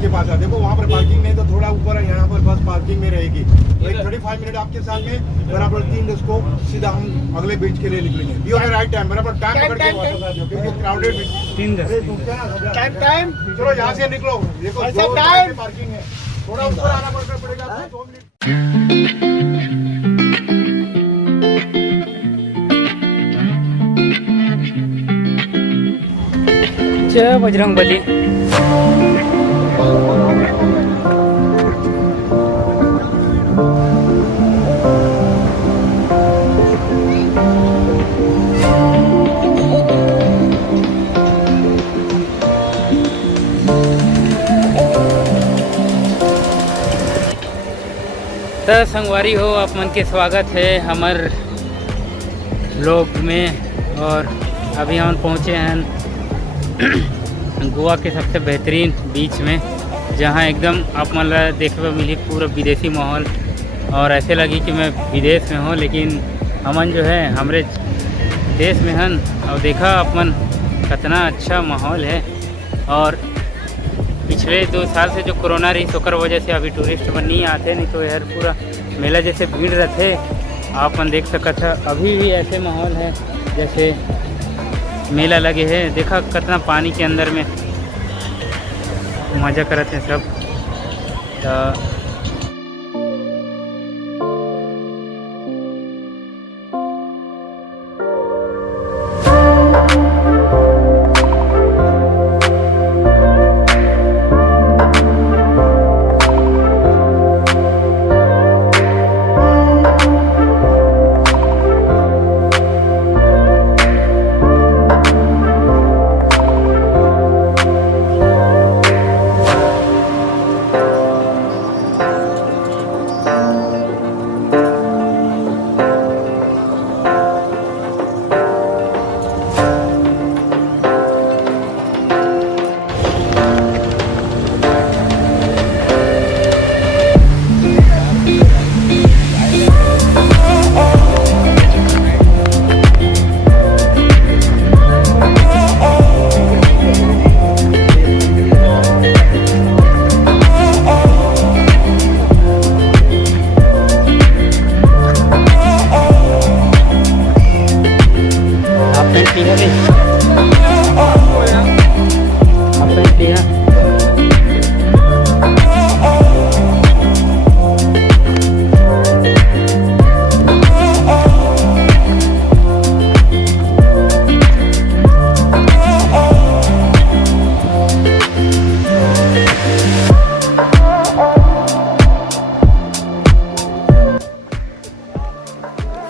के पास है। देखो वहाँ पर पार्किंग नहीं तो थोड़ा ऊपर है, यहाँ पर बस पार्किंग में रहेगी। तो 35 मिनट आपके साथ में बराबर 3 बज को सीधा हम अगले बीच के लिए निकलेंगे। बी ऑन राइट टाइम, बराबर टाइम पकड़ के वापस आ जाओ क्योंकि क्राउडेड 3:10 टाइम। चलो यहाँ से निकलो, देखो टाइम पार्किंग है, थोड़ा ऊपर आना पड़ेगा 2 मिनट। जय बजरंगबली। तो संगवारी हो, आप मन के स्वागत है हमार ब्लॉग में। और अभी हम पहुँचे हैं गोवा के सबसे बेहतरीन बीच में, जहाँ एकदम आप मन देखे में मिली पूरा विदेशी माहौल और ऐसे लगी कि मैं विदेश में हूँ, लेकिन हमन जो है हमारे देश में हन। और देखा आप मन कितना अच्छा माहौल है। और पिछले 2 साल से जो कोरोना रही तो वजह से अभी टूरिस्ट मन नहीं आते, नहीं तो यार पूरा मेला जैसे भीड़ रहते आप मन देख सकते था। अभी भी ऐसे माहौल है जैसे मेला लगे है। देखा कितना पानी के अंदर में मज़ा करते हैं सब। तो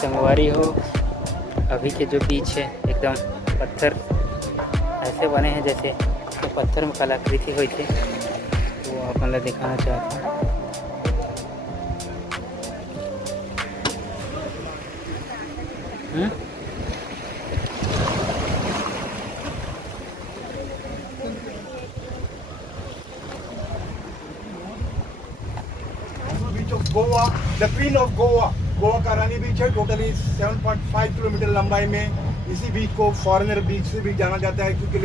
संगवारी हो, अभी के जो बीच है एकदम पत्थर ऐसे बने हैं जैसे तो पत्थर में कलाकृति हुई थी, वो आप मतलब दिखाना चाहते हैं। Beach of Goa, the queen of Goa, Goa का रानी बीच है। टोटली 7.5 किलोमीटर लंबाई में इसी बीच को फॉरेनर बीच से भी जाना जाता है, क्योंकि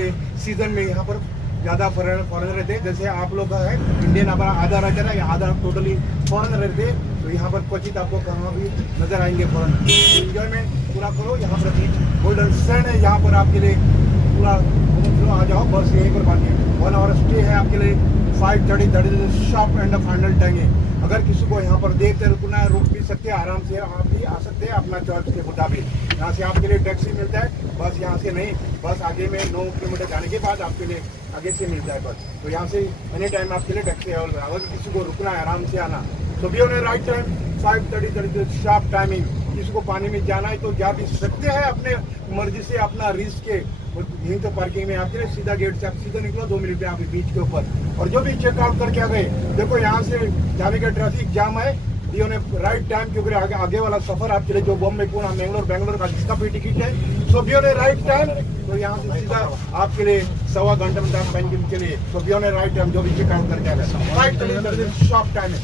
सीजन में यहाँ पर ज़्यादा फॉरेनर रहते हैं। जैसे आप लोग है इंडियन हमारा आधा रहता है, आधा टोटली फॉरेनर रहते हैं। तो यहाँ पर क्वचित आपको कहाँ भी नजर आएंगे फॉरेनर। एंजॉयमेंट पूरा करो। यहाँ पर बीच गोल्डन सैंड है, यहाँ पर आपके लिए पूरा आ जाओ। बस यहीं पर बाकी 1 आवर स्टे है आपके लिए। 5:30 शॉप एंड फाइनल टाइम है। अगर किसी को यहाँ पर देख कर रुकना है, रुक भी सकते हैं आराम से, आप भी आ सकते हैं अपना चॉइस के मुताबिक। यहाँ से आपके लिए टैक्सी मिलता है, बस यहाँ से नहीं, बस आगे में 9 किलोमीटर जाने के बाद आपके लिए आगे से मिलता है बस। तो यहाँ से एनी टाइम आपके लिए टैक्सी अवेलेबल है। अगर किसी को रुकना है आराम से आना तो भी उन्हें राइट टाइम 5:30 शार्प टाइमिंग। किसी को पानी में जाना है तो जा भी सकते हैं अपने मर्जी से, अपना रिस्क के। यहीं तो पार्किंग में आपके लिए सीधा गेट से आप सीधा निकलो, 2 मिनट में आप बीच के ऊपर। और जो भी चेकआउट करके आ गए, देखो यहाँ से जाने का ट्रैफिक जाम है, ये उन्हें राइट टाइम, क्योंकि आगे वाला सफर आपके लिए जो बॉम्बे पुणे बेंगलोर का जिसका भी टिकट है, सो भी उन्हें राइट टाइम। तो यहाँ से सीधा आपके लिए 1.25 घंटे में बैंक के लिए, सो भी उन्हें राइट टाइम जो भी चेकआउट करके आ गए। राइट शॉप टाइम है।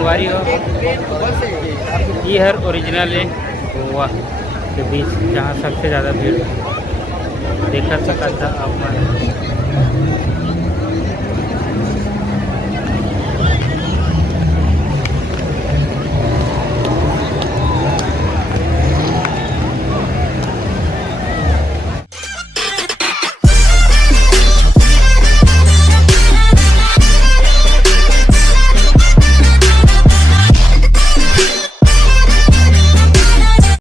संगवारी हो ये हर ओरिजिनल है गोवा के बीच जहाँ सबसे ज़्यादा भीड़ देखा सकता था आप।